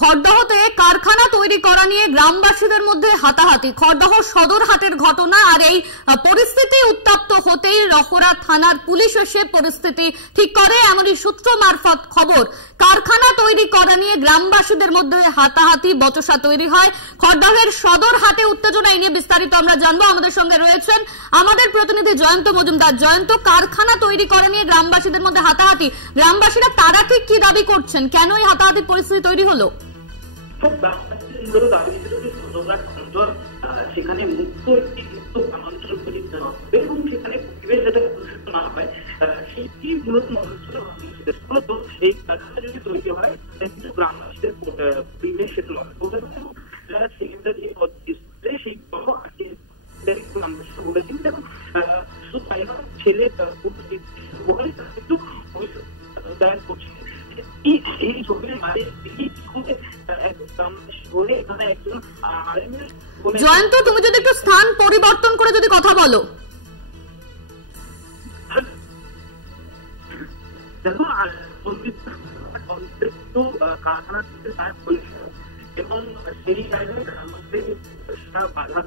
খড়দহতে কারখানা তৈরি করা নিয়ে গ্রামবাসীদের মধ্যে হাতাহাতি। খড়দহ সদর হাটের ঘটনা, আর এই পরিস্থিতি উত্তপ্ত হতেই রহরা থানার পুলিশ এসে পরিস্থিতি ঠিক করে, এমনই সূত্র মারফত খবর। কারখানা তৈরি করা নিয়ে গ্রামবাসীদের মধ্যে হাতাহাতি, বচসা তৈরি হয়। খড়দহের সদর হাটে উত্তেজনা, এই নিয়ে বিস্তারিত আমরা জানবো। আমাদের সঙ্গে রয়েছেন আমাদের প্রতিনিধি জয়ন্ত মজুমদার। জয়ন্ত, কারখানা তৈরি করা নিয়ে গ্রামবাসীদের মধ্যে হাতাহাতি, গ্রামবাসীরা তারা ঠিক কি দাবি করছেন, কেন এই হাতাহাতির পরিস্থিতি তৈরি হলো? সেখানে মুক্ত একটি মুক্ত গ্রামাঞ্চল প্রতিষ্ঠা হবে এবং সেখানে পরিবেশ যাতে দূষিত না হয় সেটি মূলত মূলত এই কারখানা যদি তৈরি হয় কিন্তু গ্রামবাসীদের পরিবেশ সেটা নষ্ট হতে পারে এবং যারা সেখানটা যে পদ্ধতি সেই গ্রামবাসী বলেছেন এবং শুধু তাই নয়, ছেলে কিন্তু দায়ের করছে এই জমির মালিক জয়ন্ত, তুমি যদি একটু স্থান পরিবর্তন করে যদি কথা বলো। দেখো, কারখানা এবং সেই জায়গায় বাধা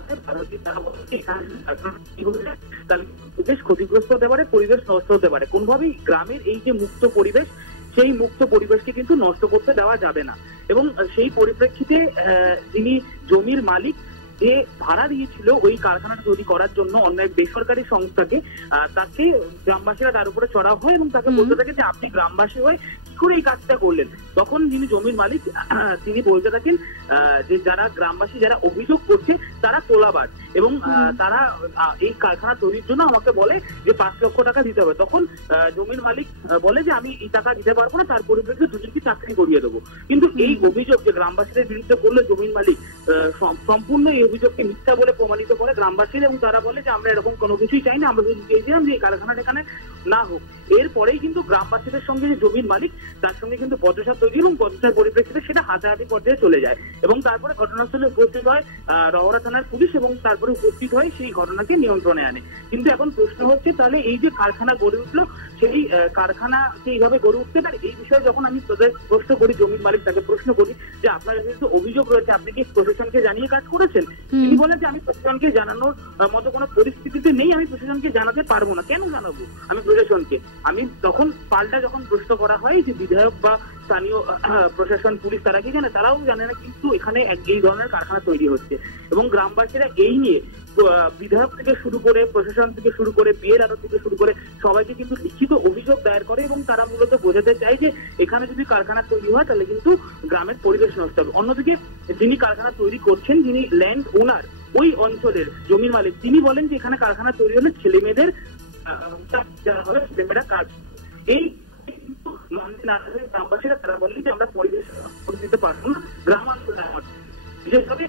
তারা বলছে তাহলে পরিবেশ ক্ষতিগ্রস্ত হতে পারে, পরিবেশ নষ্ট হতে পারে। কোনোভাবেই গ্রামের এই যে মুক্ত পরিবেশ, সেই মুক্ত পরিবেশকে কিন্তু নষ্ট করতে দেওয়া যাবে না। এবং সেই পরিপ্রেক্ষিতে যিনি জমির মালিক, যে ভাড়া দিয়েছিল ওই কারখানাটা তৈরি করার জন্য অন্য এক বেসরকারি সংস্থাকে, তাকে গ্রামবাসীরা তার উপরে চড়াও হয় এবং তাকে বলতে থাকে যে আপনি গ্রামবাসী হয়ে কি করে এই কাজটা করলেন। তখন যিনি জমির মালিক তিনি বলতে থাকেন যে যারা গ্রামবাসী যারা অভিযোগ করছে তারা তোলাবাজ এবং তারা এই কারখানা তৈরির জন্য আমাকে বলে যে 5 লক্ষ টাকা দিতে হবে। তখন জমির মালিক বলে যে আমি এই টাকা দিতে পারবো না, তার পরিপ্রেক্ষিতে দুজনকে চাকরি করিয়ে দেবো। কিন্তু এই অভিযোগ যে গ্রামবাসীদের বিরুদ্ধে করলে জমির মালিক সম্পূর্ণ এই অভিযোগকে মিথ্যা বলে প্রমাণিত করে গ্রামবাসীরা, এবং তারা বলে যে আমরা এরকম কোনো কিছুই চাই না, আমরা শুধু চেয়েছিলাম যে এই কারখানাটা এখানে না হোক। এরপরেই কিন্তু গ্রামবাসীদের সঙ্গে যে জমির মালিক তার সঙ্গে কিন্তু বচসা তৈরি এবং বচসার পরিপ্রেক্ষিতে সেটা হাতাহাতি পর্যায়ে চলে যায় এবং তারপরে ঘটনাস্থলে উপস্থিত হয় রহরা থানার পুলিশ এবং তারপরে উপস্থিত হয় সেই ঘটনাকে নিয়ন্ত্রণে আনে। কিন্তু এখন প্রশ্ন হচ্ছে তাহলে এই যে কারখানা গড়ে উঠলো, সেই কারখানা এইভাবে গড়ে উঠতে পারে? এই বিষয়ে যখন আমি তাদের প্রশ্ন করি, জমির মালিক তাকে প্রশ্ন করি যে আপনার যেহেতু অভিযোগ রয়েছে আপনি কি প্রশাসনকে জানিয়ে কাজ করেছেন? তিনি বলেন যে আমি প্রশাসনকে জানানোর মতো কোনো পরিস্থিতিতে নেই, আমি প্রশাসনকে জানাতে পারবো না। কেন জানাবো আমি প্রশাসনকে? আমি তখন পাল্টা যখন প্রশ্ন করা হয় যে বিধায়ক বা স্থানীয় প্রশাসন পুলিশ তারা কি জানে? তারাও জানে না কিন্তু এখানে এই ধরনের কারখানা তৈরি হচ্ছে এবং গ্রামবাসীরা এই নিয়ে বিধায়ক থেকে শুরু করে প্রশাসন থেকে শুরু করে বিএলআরও থেকে শুরু করে সবাইকে কিন্তু লিখিত অভিযোগ দায়ের করে এবং তারা মূলত বোঝাতে চায় যে এখানে যদি কারখানা তৈরি হয় তাহলে কিন্তু গ্রামের পরিবেশ নষ্ট হবে। অন্যদিকে যিনি কারখানা তৈরি করছেন, যিনি ল্যান্ড ওনার ওই অঞ্চলের জমির মালিক, তিনি বলেন যে এখানে কারখানা তৈরি হলে ছেলেমেয়েদের ছেলেমেয়েরা কাজ, এই গ্রামবাসীরা তারা বললেন যে আমরা পরিবেশ দিতে পারবো না, গ্রামাঞ্চলে বিশেষভাবে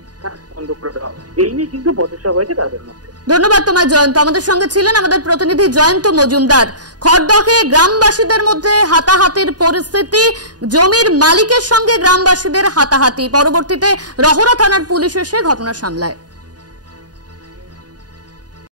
বন্ধ করে দেওয়া। এই নিয়ে কিন্তু বচসা হয়েছে তাদের মধ্যে। ধন্যবাদ তোমায় জয়ন্ত। আমাদের সঙ্গে ছিলেন আমাদের প্রতিনিধি জয়ন্ত মজুমদার। খড়দহে গ্রামবাসীদের মধ্যে হাতাহাতির পরিস্থিতি, জমির মালিকের সঙ্গে গ্রামবাসীদের হাতাহাতি, পরবর্তীতে রহরা থানার পুলিশ এসে ঘটনা সামলায়।